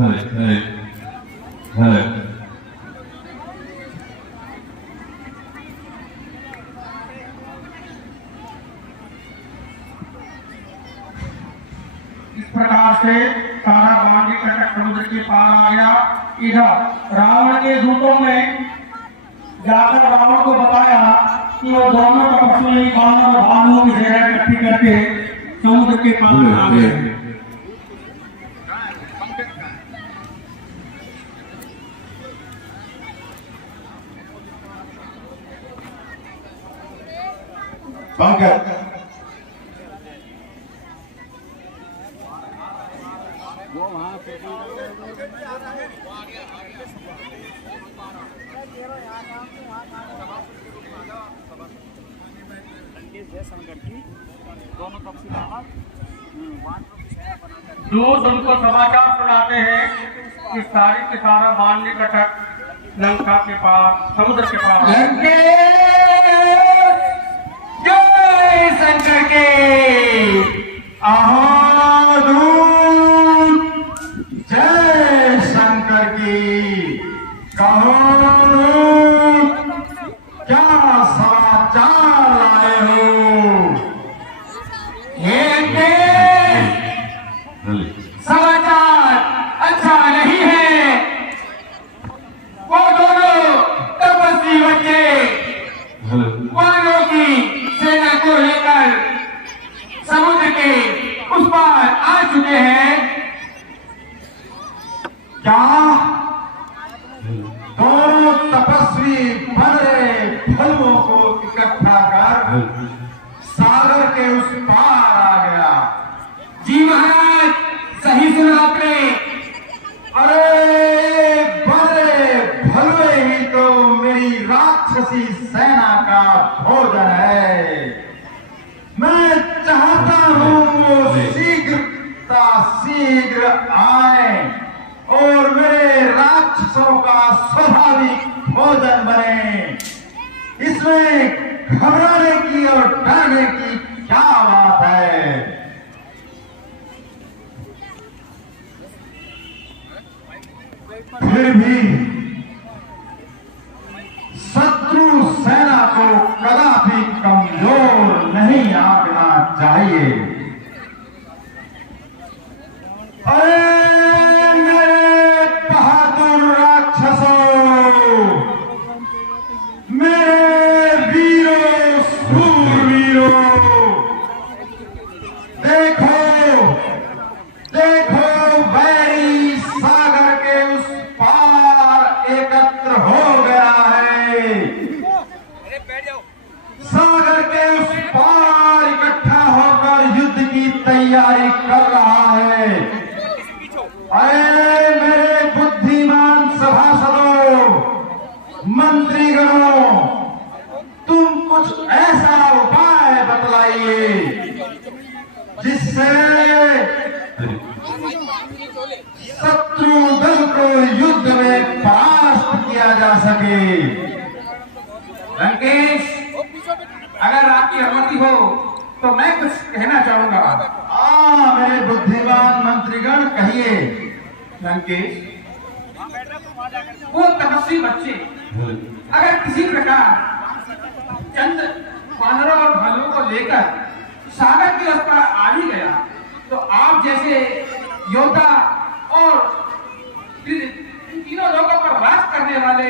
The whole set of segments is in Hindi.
इस प्रकार से सारा बांध कटक समुद्र के पार आ गया। इधर रावण के दूतों में जाकर रावण को बताया कि वो दोनों तपस्वी बानर और भालुओं की सेना इकट्ठी करके समुद्र के पार आ गए। पंकज वो वहाँ पे जयशंकर की दोनों तफसीलात दूत उनको समाचार सुनाते हैं कि सारी के सारा बांध कटक लंका के पास समुद्र के पास जय शंकर के जय शंकर की कहो क्या समाचार लाए हो? समाचार अच्छा नहीं है। वो दोनों तपस्वी बच्चे वानरों की सेना को लेकर समुद्र के उस पार आ चुके हैं। क्या दोनों तपस्वी बड़े फलों को इकट्ठा कर सागर के उस पार आ गया? जी महाराज, सही सुना आपने। अरे बड़े भले ही तो मेरी राक्षसी सेना का भोजन है। मैं चाहता हूं वो शीघ्र आए और मेरे राक्षसों का स्वाभाविक भोजन बने। इसमें घबराने की और डरने की क्या बात है? फिर भी शत्रु सेना को कदापि कमजोर नहीं आंकना चाहिए। अरे मेरे बहादुर राक्षसों, मेरे वीरों शूरवीरों, देखो देखो वैरी सागर के उस पार एकत्र हो गया है। सागर के उस पार इकट्ठा होकर युद्ध की तैयारी कर रहा है। अरे मेरे बुद्धिमान सभासदों, मंत्रीगणों, तुम कुछ ऐसा उपाय बतलाइए जिससे शत्रु दल को युद्ध में परास्त किया जा सके। लंकेश, अगर आपकी अनुमति हो तो मैं कुछ कहना चाहूंगा। मेरे बुद्धिमान मंत्रीगण, कहिए। लंकेश, वो तपस्वी बच्चे अगर किसी प्रकार चंद वानरों और भालुओं को लेकर सागर के उस पार आ भी गया तो आप जैसे योद्धा और इन तीनों लोगों पर राज करने वाले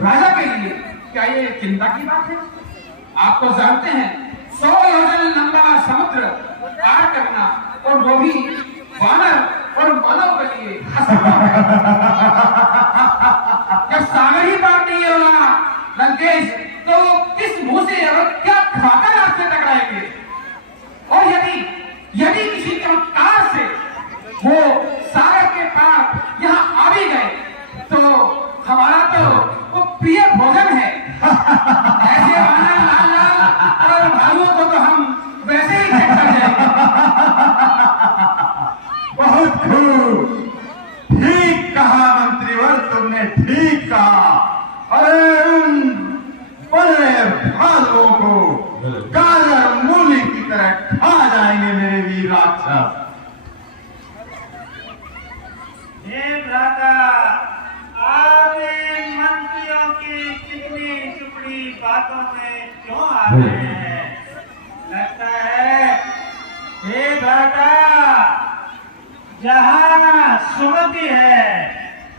राजा के लिए क्या ये चिंता की बात है? आप तो जानते हैं 100 योजन लंबा समुद्र पार करना, और वो भी वानर और मानव के लिए जब सागर ही पार नहीं होगा लंकेश, तो वो किस मुंह से और क्या खाकर आपसे टकराएंगे? और यदि किसी चमत्कार से वो सागर के पार यहाँ आ भी गए तो हमारा तो वो प्रिय भोजन है। ऐसे वानर लाल और भालुओं को तो हम वैसे ही कर जाएंगे। बहुत खूब, ठीक कहा मंत्रीवर, तुमने ठीक कहा। अरे उन बड़े भालुओं को गाजर मूली की तरह खा जाएंगे मेरे वीर राक्षस। क्यों आ रहे हैं? लगता है हे बेटा, जहाँ सुमति है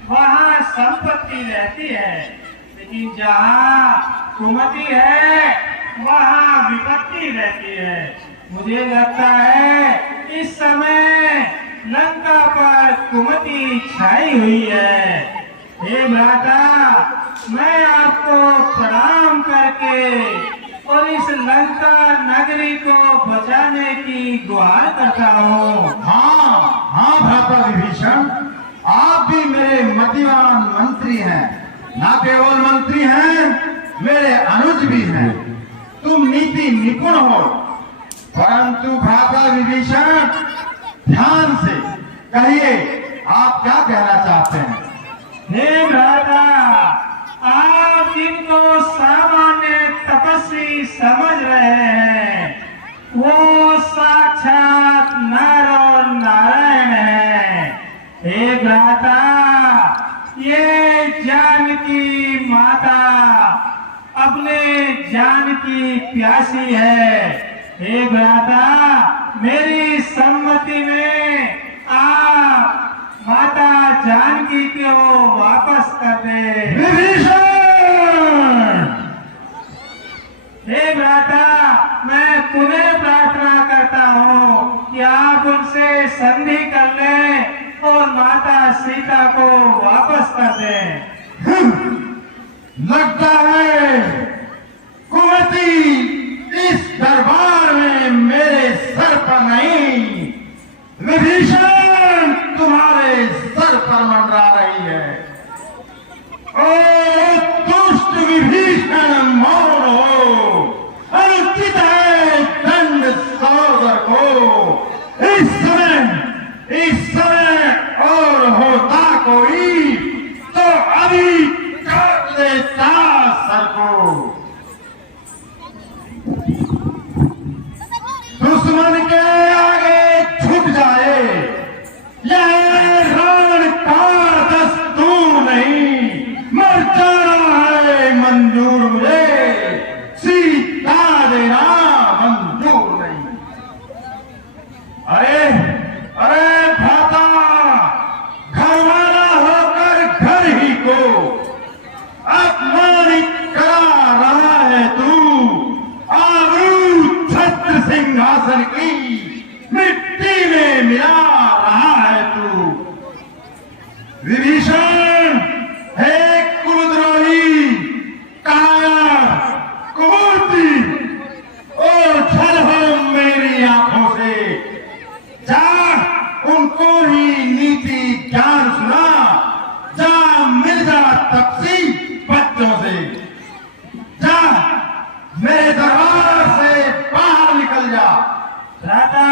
वहाँ संपत्ति रहती है, लेकिन जहाँ कुमति है वहाँ विपत्ति रहती है। मुझे लगता है इस समय लंका पर कुमति छाई हुई है। हे भ्राता, मैं आपको प्रणाम करके और इस लंका नगरी को बचाने की गुहार करता हूँ। हाँ हाँ भ्राता विभीषण, आप भी मेरे मतिवान मंत्री हैं। ना केवल मंत्री हैं, मेरे अनुज भी हैं। तुम नीति निपुण हो, परंतु भ्राता विभीषण ध्यान से कहिए, आप क्या कहना चाहते हैं? हे भ्राता, आप जिनको सामान्य तपस्वी समझ रहे हैं, वो साक्षात नर और नारायण है। हे भ्राता, ये जानकी माता अपने जानकी प्यासी है। हे भ्राता, मेरी सम्मति में आप माता जानकी को वापस कर दे। विभीषण! हे भ्राता, मैं पुनः प्रार्थना करता हूँ कि आप उनसे संधि कर लें और माता सीता को वापस कर दें। लगता है कुमति इस दरबार में मेरे सर पर नहीं, विभीषण तुम्हारे सर पर मंडरा रही है। ओ दुष्ट विभीषण, मौन हो, अनुचित है दंड सहोदर को। इस समय और होता कोई तो अभी काट देता सर को। दुश्मन के आगे झुक जाए, यह रण का दस्तूर नहीं। मर जाना है मंजूर मुझे, सीता देना मंजूर नहीं। अरे अरे भ्राता, घरवाला होकर घर ही को अपमानित करा रहा है तू। आबरू छत्र सिंहासन की मिट्टी में मिला रहा है तू। विभीषण, हे कुलद्रोही, कायर, कुमूर्ति, और छल हो मेरी आंखों से। जा उनको ही नीति ज्ञान सुना, जा मिल जा तपसी बच्चों से। जा मेरे दरबार से बाहर निकल जा। भ्राता,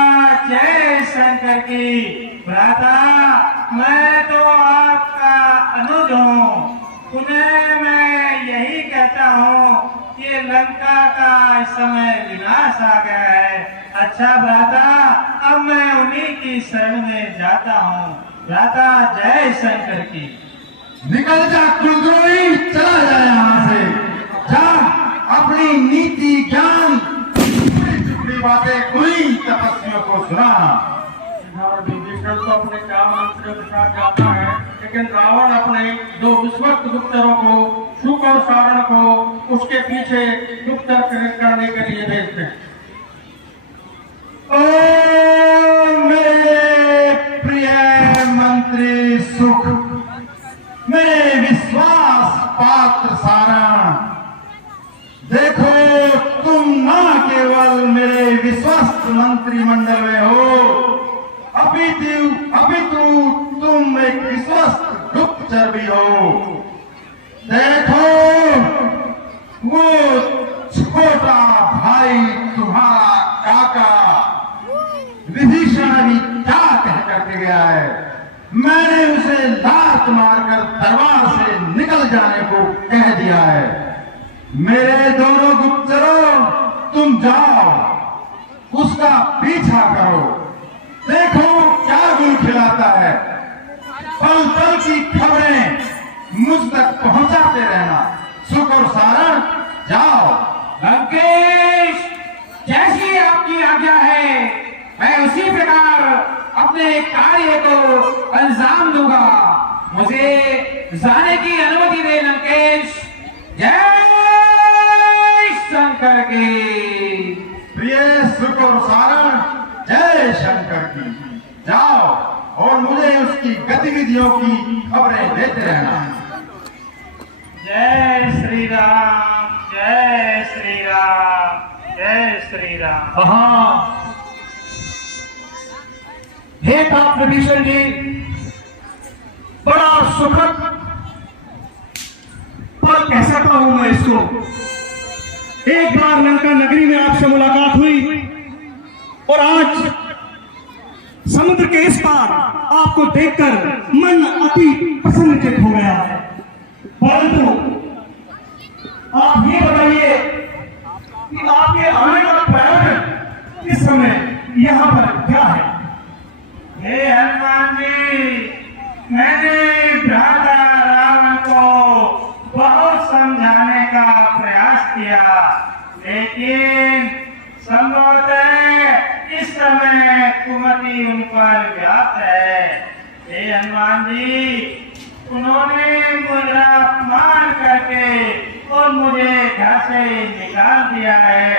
जय शंकर की। भ्राता, मैं तो आपका अनुज हूँ। पुनः मैं यही कहता हूँ कि लंका का इस समय विनाश आ गया है। अच्छा भ्राता, अब मैं उन्हीं की शरण में जाता हूँ। भ्राता, जय शंकर की। निकल जा कुलद्रोही, चला जा यहाँ से। जा अपनी नीति ज्ञान छुपड़ी बातें उन्हीं तपस्वियों को सुना। विभीषण तो अपने 4 मंत्रियों के साथ जाता है, लेकिन रावण अपने 2 विश्वस्त गुप्तरों को, शुक और सारण को उसके पीछे गुप्तचर करने के लिए भेजते हैं। ओ मेरे प्रिय मंत्री सुख, मेरे विश्वास पात्र सारण, देखो तुम न केवल मेरे विश्वस्त मंत्रिमंडल में हो, अपितु तुम एक विश्वस्त गुप्तचर भी हो। देखो वो छोटा भाई तुम्हारा काका विभीषण अभी क्या कह करके गया है। मैंने उसे लात मारकर दरबार से निकल जाने को कह दिया है। मेरे दोनों गुप्तचरों, तुम जाओ उसका पीछा करो, देखो क्या गुण खिलाता है। पल पल की खबरें मुझ तक पहुंचाते रहना। सुख और सारण, जाओ लंकेश, जैसी आपकी आज्ञा है मैं उसी प्रकार अपने कार्य को अंजाम दूंगा। मुझे जाने की अनुमति दे लंकेश। जय शंकर की। प्रिय सुख और सारण, जय शंकर की। जाओ और मुझे उसकी गतिविधियों की खबरें देते रहना। जय श्री राम, जय श्री राम, जय श्री राम। हाँ, हे तात विभीषण जी, बड़ा सुखद पल कह सकता हूं मैं इसको। एक बार लंका नगरी में आपसे मुलाकात हुई और आज समुद्र के इस पार आपको देखकर मन अति प्रसन्नचित्त हो गया है। परंतु आप ये बताइए कि आपके आने का प्रयोजन इस समय यहाँ पर क्या है? हे हनुमान जी, मैंने भ्राता रावण को बहुत समझाने का प्रयास किया, लेकिन संभवतः इस समय कुमति उन पर व्याप्त है। हे हनुमान जी, उन्होंने मुझे अपमान करके और मुझे घर से निकाल दिया है।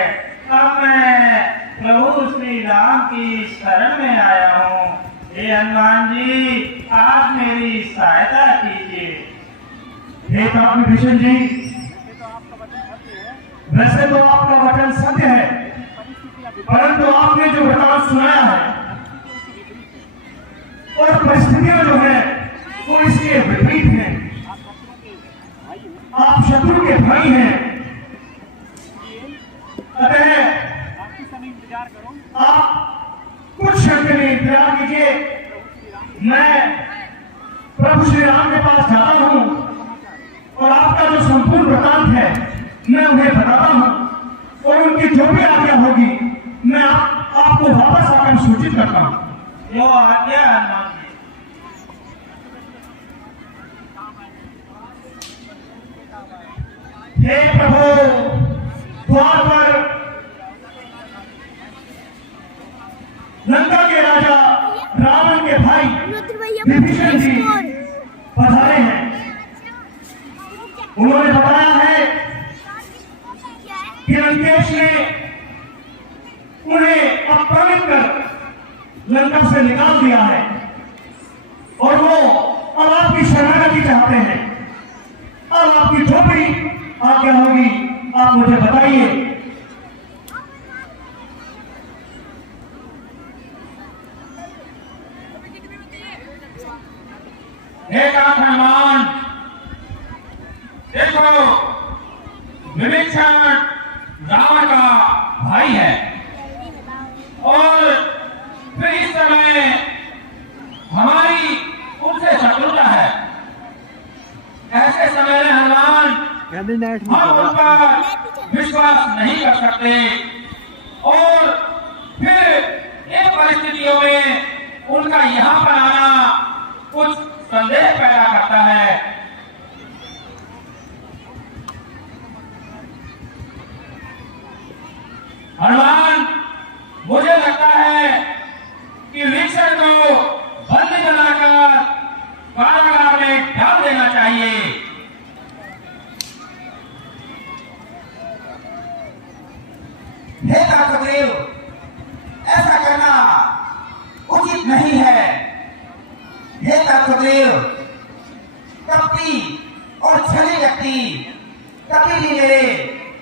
अब मैं प्रभु श्री राम की शरण में आया हूँ। हे हनुमान जी, आप मेरी सहायता कीजिए। हे तात विभीषण जी, वैसे तो आपका वचन सत्य है, परंतु आपने जो वचन सुनाया है और परिस्थितियां जो है वो इसके विपरीत हैं। आप शत्रु के भाई हैं, अतः आप कुछ क्षण के लिए इंतजार कीजिए। मैं प्रभु श्री राम के पास जाता हूं और आपका जो संपूर्ण वृतांत है मैं उन्हें बताता हूं और उनकी जो भी आज्ञा होगी मैं आपको वापस आकर सूचित करता हूं। जो आज्ञा हनुमान जी। हे प्रभु, द्वार पर लंका के राजा रावण के भाई विभीषण जी पधारे हैं। उन्होंने बताया है कि लंकेश ने उन्हें अपमानित कर लंका से निकाल दिया है और वो अब आपकी शरणागति चाहते हैं। अब आपकी जो भी आज्ञा होगी आप मुझे बताइए। हे तात हनुमान, देखो विभीषण रावण का भाई है और फिर इस समय हमारी उनसे शत्रुता है। ऐसे समय में हनुमान हम उन पर विश्वास नहीं कर सकते और फिर इन परिस्थितियों में उनका यहाँ पर आना कुछ संदेह पैदा करता है। हनुमान, मुझे लगता है कि विभीषण को बंदी बनाकर कारागार में डाल देना चाहिए। हे ताकतदेव, ऐसा करना उचित नहीं है। हे ताकतदेव, कपटी और छली व्यक्ति कभी भी मेरे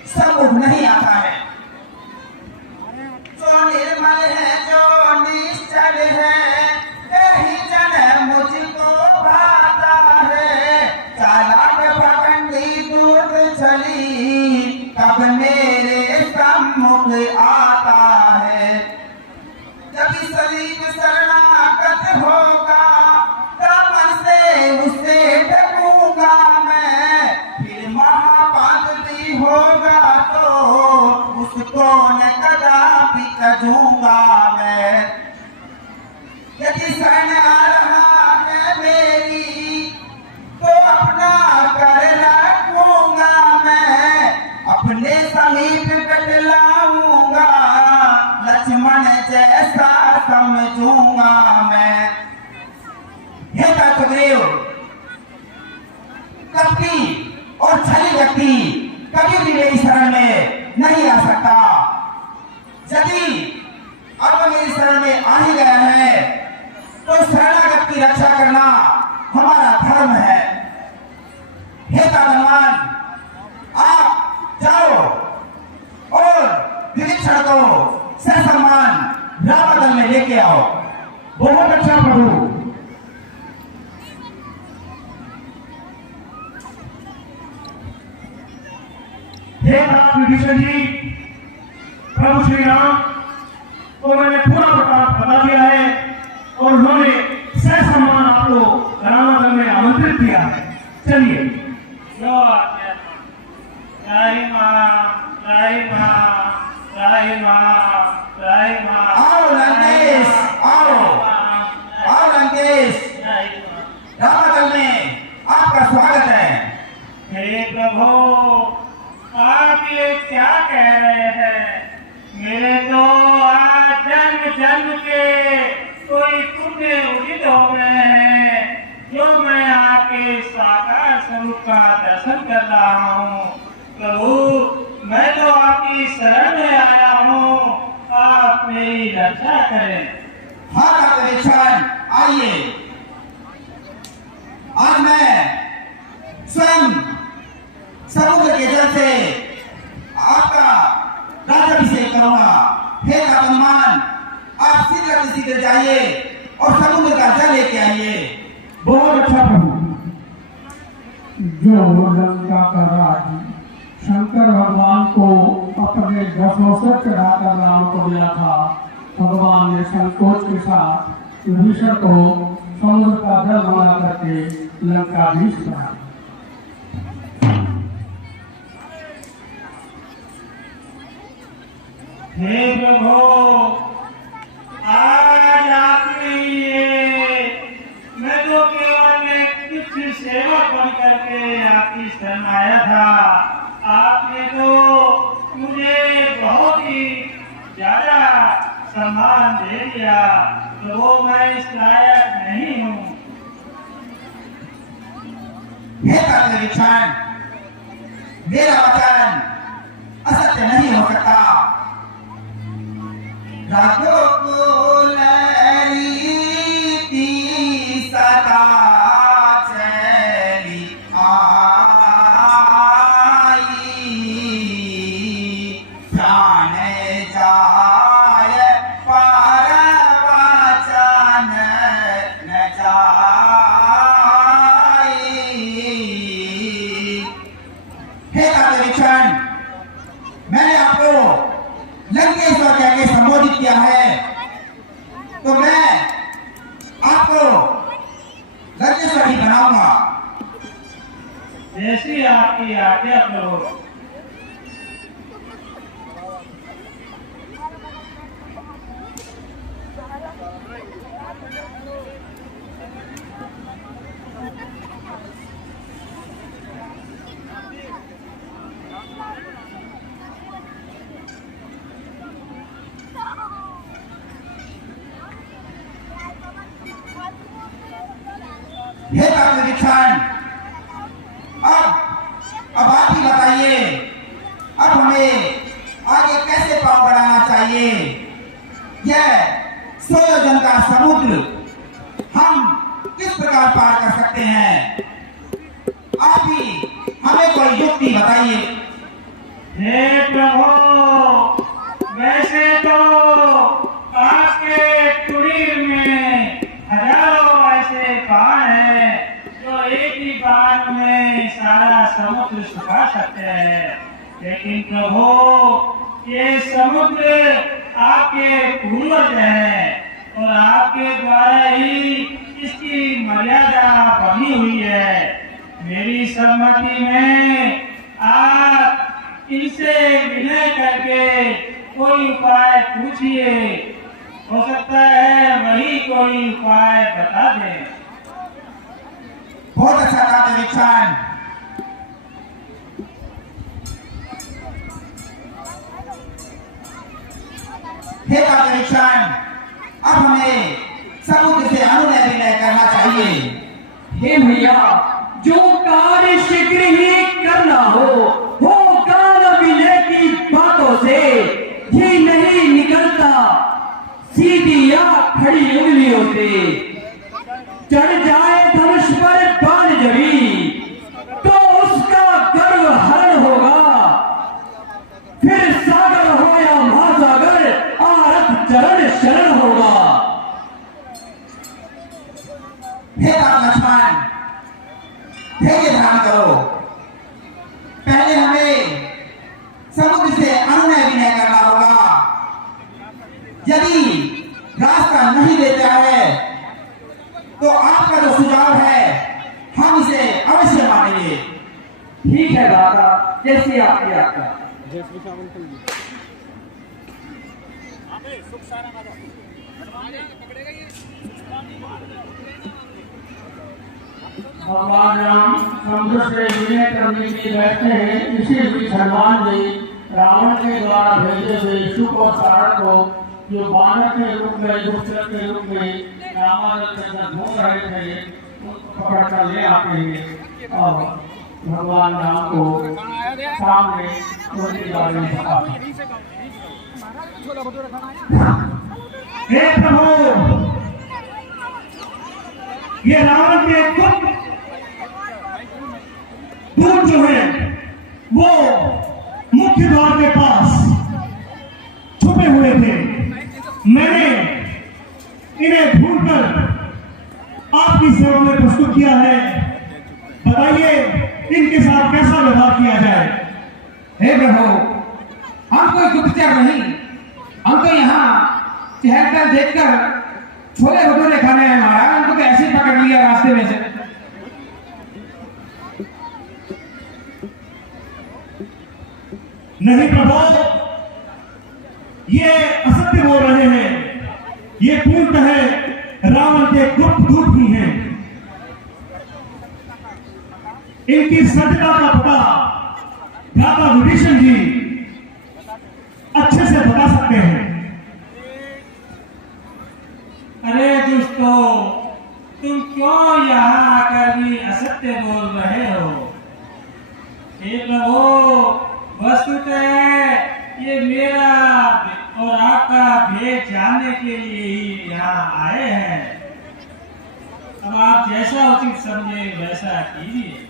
सम्मुख नहीं आता है। जो निर्मल है, जो निश्चल है, यही जन मुझको भाता है। चालाक पाखंडी दूध छली कब मेरे सम्मुख आता है। जब सलीब शरणागत होगा तब से उसे ढकूंगा मैं। फिर महापात भी होगा तो उसको न कदापि तजूंगा मैं। यदि शरण आ रहा है मेरी तो अपना कर रखूंगा मैं। अपने समीप विभीषण को ससम्मान रामदल में लेके आओ। बहुत अच्छा प्रभु। हे राम विभीषण जी, प्रभु श्री राम को मैंने पूरा बता दिया है और उन्होंने ससम्मान आपको रामादल में आमंत्रित किया है। चलिए। जो आज्ञा राही माँ, राही माँ, राही माँ, राही माँ। आओ लंकेश, आओ आओ लंकेश, राही माँ। रामदल में आपका स्वागत है। हे प्रभु, आप ये क्या कह रहे हैं? मेरे तो आज जन्म जन्म के कोई पुण्य उदित हो गए हैं जो मैं आपके साकार स्वरूप का दर्शन कर रहा हूँ। प्रभु, मैं तो आपकी शरण में आया हूँ, आप मेरी रक्षा करें। हाँ डॉक्टर विभीषण, आइए। आज मैं स्वयं समुद्र के जल से आपका राज्याभिषेक करूंगा। हे हनुमान, आप शीघ्र जाइए और समुद्र का जल लेके आइए। बहुत अच्छा प्रभु। जो लंका का राज शंकर भगवान को अपने दसों से चढ़ाकर राम को मिला था, भगवान ने संकोच के साथ विभीषण को समुद्र का जल बना करके लंकाधीश बना। हे प्रभु, आज आपने ये, मैं तो केवल एक तुच्छ सेवक बन करके आपकी शरण आया था। आपने तो मुझे बहुत ही ज्यादा सम्मान दे दिया, तो मैं इस लायक नहीं हूँ। हे डॉक्टर विभीषण, मेरा वचन असत्य नहीं हो सकता। रघुकुल रीति सदा चली आई, प्राण जाय पर वचन न जाई। हे डॉक्टर विभीषण, मैंने आपको लंकेश्वर कह के संबोधित किया है, तो मैं आपको लंकेश्वर ही बनाऊंगा। जैसी आपकी आज्ञा प्रभु। हे डॉक्टर विभीषण, अब आप ही बताइए, अब हमें आगे कैसे पाँव बढ़ाना चाहिए? यह 100 योजन का समुद्र हम किस प्रकार पार कर सकते हैं? आप ही हमें कोई युक्ति बताइए। हे प्रभु, वैसे तो आपके कुटीर में हजारों ऐसे बाण हैं जो एक ही बाण में सारा समुद्र सुखा सकते हैं, लेकिन प्रभु ये समुद्र आपके पूर्वज हैं और आपके द्वारा ही इसकी मर्यादा बनी हुई है। मेरी सम्मति में आप इनसे विनय करके कोई उपाय पूछिए, हो सकता है वही कोई उपाय बता दे। बहुत अच्छा डॉक्टर विभीषण, हे डॉक्टर विभीषण, अब हमें समुद्र से अनुनय विनय करना चाहिए। हे भैया, जो कार्य शीघ्र ही करना हो गान विनय की बातों से ही नहीं निकलता, सीधी या खड़ी उंगलियों से। चढ़ जाए धनुष पर बाण जबी तो उसका गर्व हरण होगा, फिर सागर हो या महासागर हे राम लक्ष्मण, धैर्य धारण करो। पहले हमें समुद्र से अनुनय विनय करना होगा। यदि रास्ता नहीं देता है तो आपका जो सुझाव है हम इसे अवश्य मानेंगे। ठीक है दादा, जैसी आपकी आज्ञा। भगवान राम समुद्र से विनय करने के बैठे हैं। इसी बीच हनुमान जी रावण के द्वारा भेजे हुए शुक और सारण को, जो बानर के रूप में, गुप्तचर के रूप में रामायण के अंदर घूम रहे थे, उनको पकड़ कर ले आते हैं और भगवान राम को सामने उनके बारे में बताते हैं। हे प्रभु, ये रावण के कुछ दूत जो है वो मुख्य द्वार के पास छुपे हुए थे। मैंने इन्हें ढूंढकर आपकी सेवा में प्रस्तुत किया है। बताइए इनके साथ कैसा व्यवहार किया जाए। हे प्रभु, हम कोई गुप्तचर नहीं, हम तो यहाँ चहलकर देखकर छोले भटूरे खाने हैं महाराज। हमको तो ऐसे ही पकड़ लिया रास्ते में से। नहीं प्रभु, ये असत्य बोल रहे हैं। ये पूर्णतः रावण के गुप्त दूत ही हैं। इनकी सत्यता का पता भ्राता विभीषण जी अच्छे से बता सकते हैं। अरे दोस्तों, तुम क्यों यहाँ आकर भी असत्य बोल रहे हो? हे प्रभु, वस्तुतः ये मेरा और आपका भेद जानने के लिए ही यहाँ आए हैं। अब आप जैसा उचित समझे वैसा कीजिए।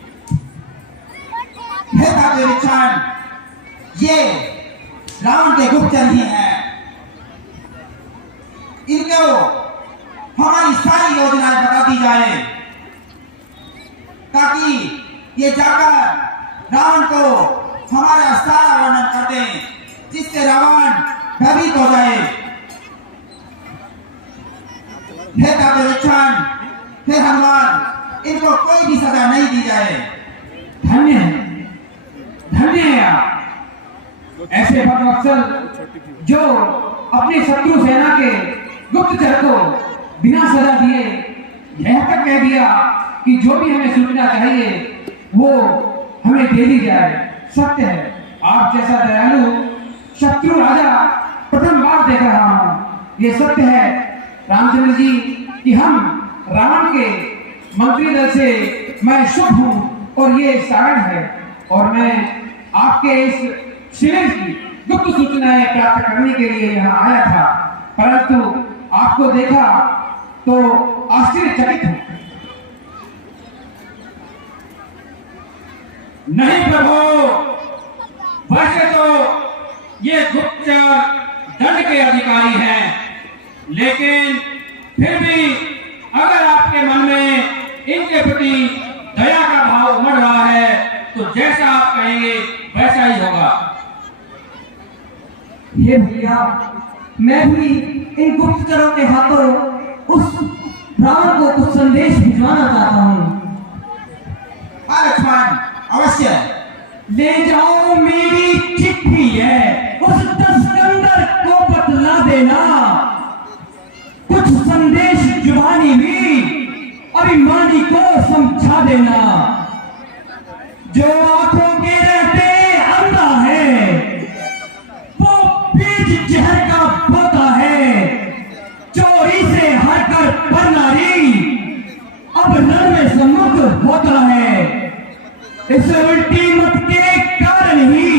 हे राजा विभीषण, ये रावण के गुप्तचर ही हैं। इनको हमारी सारी योजनाएं बता दी जाए ताकि ये जाकर रावण को हमारा सारा वर्णन कर दें, जिससे रावण भयभीत हो जाए। हे राजा विभीषण, हे हनुमान, इनको कोई भी सजा नहीं दी जाए। धन्य है, धन्य है आप, ऐसे भक्तवत्सल जो अपनी शत्रु सेना के गुप्तचर को बिना सजा दिए यह तक कह दिया कि जो भी हमें सूचना चाहिए वो हमें दे दी जाए। सत्य है, आप जैसा दयालु शत्रु राजा प्रथम बार देख रहा हूं। ये सत्य है रामचंद्र जी कि हम रावण के मंत्री दल से मैं शुभ हूं और ये सारण है, और मैं आपके इस शिविर की गुप्त सूचनाएं प्राप्त करने के लिए यहाँ आया था, परंतु आपको देखा तो आश्चर्यचकित हूं। नहीं प्रभु, वैसे तो ये गुप्तचर दंड के अधिकारी हैं, लेकिन फिर भी अगर आपके मन में इनके प्रति दया का भाव उमड़ रहा है तो जैसा आप कहेंगे वैसा ही होगा। हे भैया, मैं भी इन गुप्तचरों के हाथों उस रावण को कुछ संदेश भिजवाना चाहता हूँ। हाँ लक्ष्मण, अवश्य ले जाओ, मेरी चिट्ठी है, उस दस्कंदर को बतला देना। कुछ संदेश जुबानी भी अभिमानी को समझा देना। जो आंखों के रहते अंधा है, वो बीज जहर का बोता है। चोरी से हटकर पर नारी अब रण में सम्मुख होता है। इस उल्टी मत के कारण ही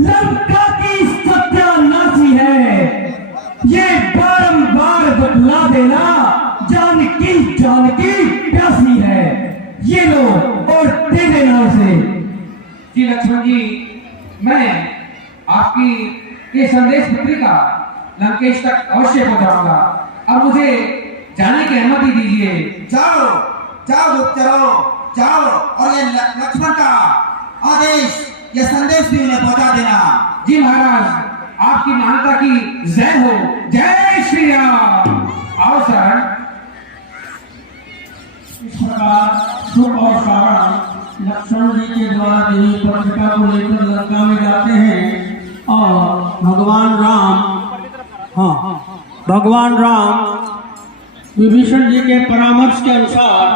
लंका की सत्यानाशी है। ये बारंबार बतला देना, जानकी जानकी प्यासी है। ये लो और दे देना उसे। जी लक्ष्मण जी, मैं आपकी ये संदेश पत्रिका लंकेश तक अवश्य पहुंचाऊंगा। अब मुझे जाने की अनुमति दीजिए। जाओ जाओ गुप्तचरों, जाओ और ये लक्ष्मण का आदेश, ये संदेश भी उन्हें पहुंचा देना। जी महाराज, आपकी मानता की जय हो। जय श्री राम। आओ सर। इस प्रकार शुभ और सारण लक्ष्मण जी के द्वारा दी हुई पत्रिका को लेकर लंका में जाते हैं और भगवान राम विभीषण जी के परामर्श के अनुसार